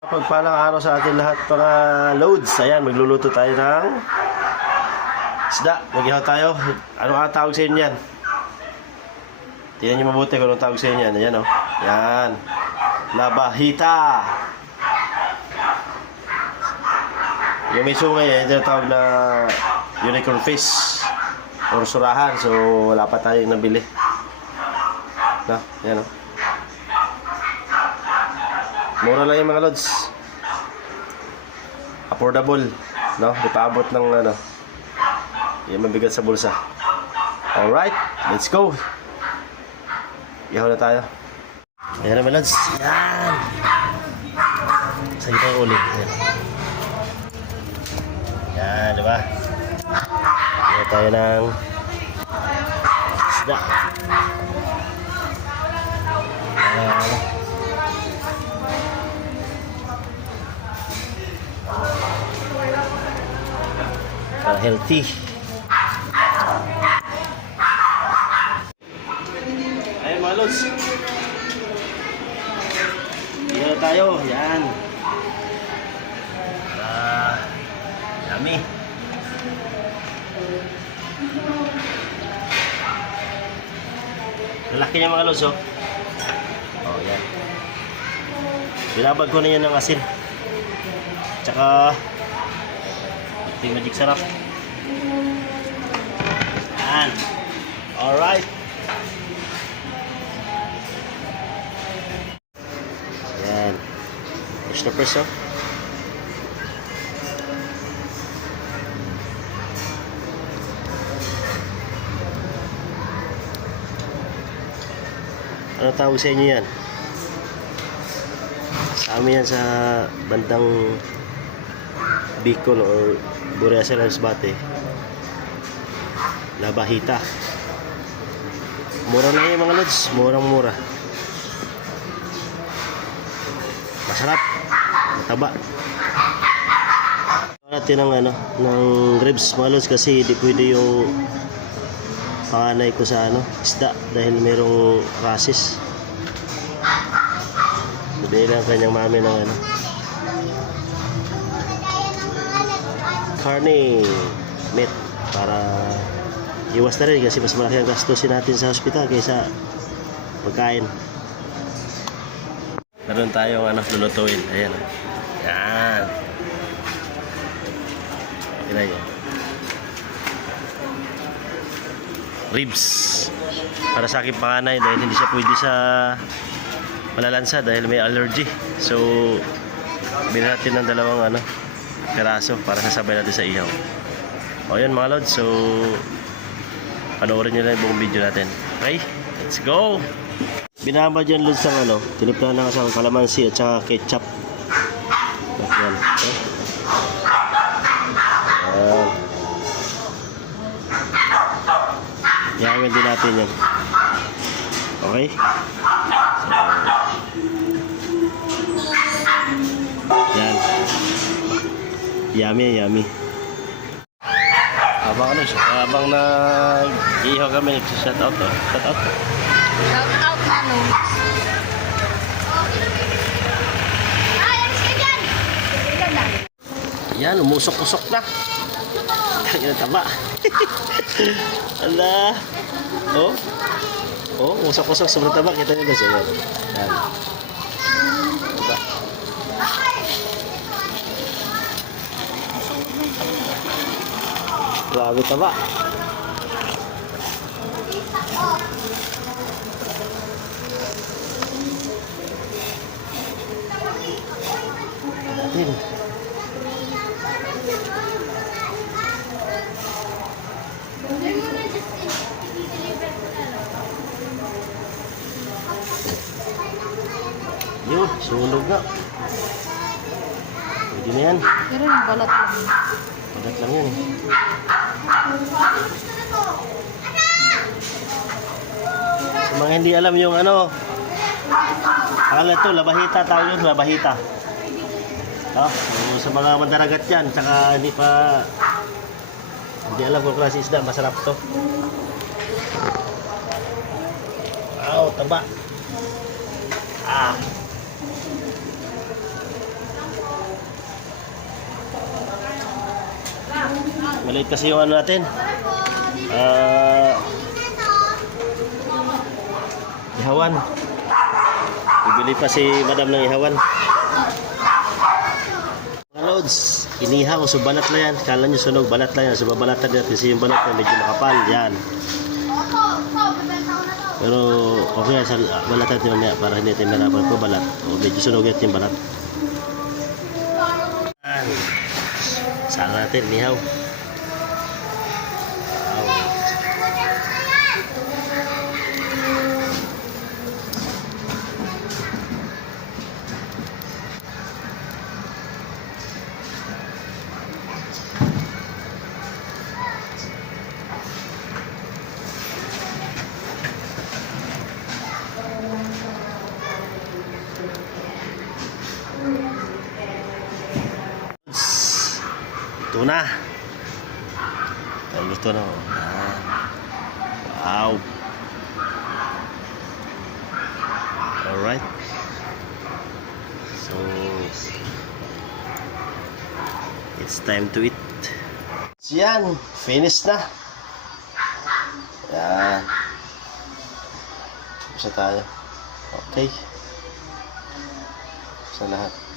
Pagpalang araw sa ating lahat mga loads. Ayan, magluluto tayo ng isda. Mag-ihaw tayo. Ano ang tawag sa inyo yan? Tingnan nyo mabuti kung anong tawag sa inyo yan. Ayan o. Yan. Labahita. Yung may sungay ito yung tawag na unicorn fish or surahan. So wala pa tayong nabili. No? Yan o. Mura lang yung mga lods. Affordable, no? Ipaabot ng ano. Yung mabigat sa bulsa. Alright, let's go. Ihaw na tayo. Ayan na mga lods. Yan. Sa ito yung ulit. Yan. Yan, diba? Ihaw tayo ng isda. Para healthy. Ayun mga lods. Ihaw tayo. Yan. Yummy. Lalaki niya mga lods, oh. Oh, yan. Binabag ko na yan ng asin. Tsaka ito yung magic sarap. Yan. Alright. Yan. Push na press, oh. Ano tawag sa inyo yan? Sa amin yan sa bandang Bicol or Bureasa Bate. Labahita. Mura lang yung mga lods. Murang-mura. Masarap. Mataba. Natin ng ano, ng ribs mga lods kasi hindi pwede yung panganay ko sa ano, isda dahil merong rasis. Bibili lang kanyang mami ng ano, carne meat para iwas na rin kasi mas malaki ang gastusin natin sa hospital kaysa pagkain. Meron tayong ano, lulutuin. Ayan. Yan. Ina yan. Ribs. Para sa aking panganay dahil hindi siya pwede sa malalansa dahil may allergy. So, bilhin natin ng dalawang ano, piraso para sasabay natin sa ihaw. O yun mga lods, so panoorin nyo lang yung buong video natin. Okay, let's go! Binaba dyan lods ng ano, tinipla na kasang kalamansi at saka ketchup. Yan. Ihawin din natin yan. Okay? So, yan. Yummy, yummy. Habang nag-ihaw kami, nag-shout out to. Shout out to. Shout out na loads. Yan, umusok-usok na. Tangina taba. Ala. Oh. Oh, umusok-usok sobrang taba. Kita niyo guys, yan. Yan. Taba. Grabe taba. Natin. Yun, sunog na. Pwede na yan. Pero yung balat lang. Balat lang yan. Sa mga hindi alam yung ano, akala ito, labahita, tawag yun, labahita. Sa mga mandaragat yan, saka hindi alam kung klase isda, masarap to. Wow, taba. Maliit kasi yung ano natin. Ah, ihawan. Bibili pa si madam ng ihawan. Mga loads, inihaw. So balat lang yan. Kala nyo sunog, balat lang yan. So babalatan natin kasi yung balat na medyo makapal. Yan. Pero okay sa balatan natin mamaya para hindi tayo marapan po balat. O medyo sunog yung balat. Yan. Sala natin, inihaw. Ito na. Luto na. Wow. Alright. So, it's time to eat. So yan, finish na. Yan. Tapos na tayo. Okay. Sa lahat.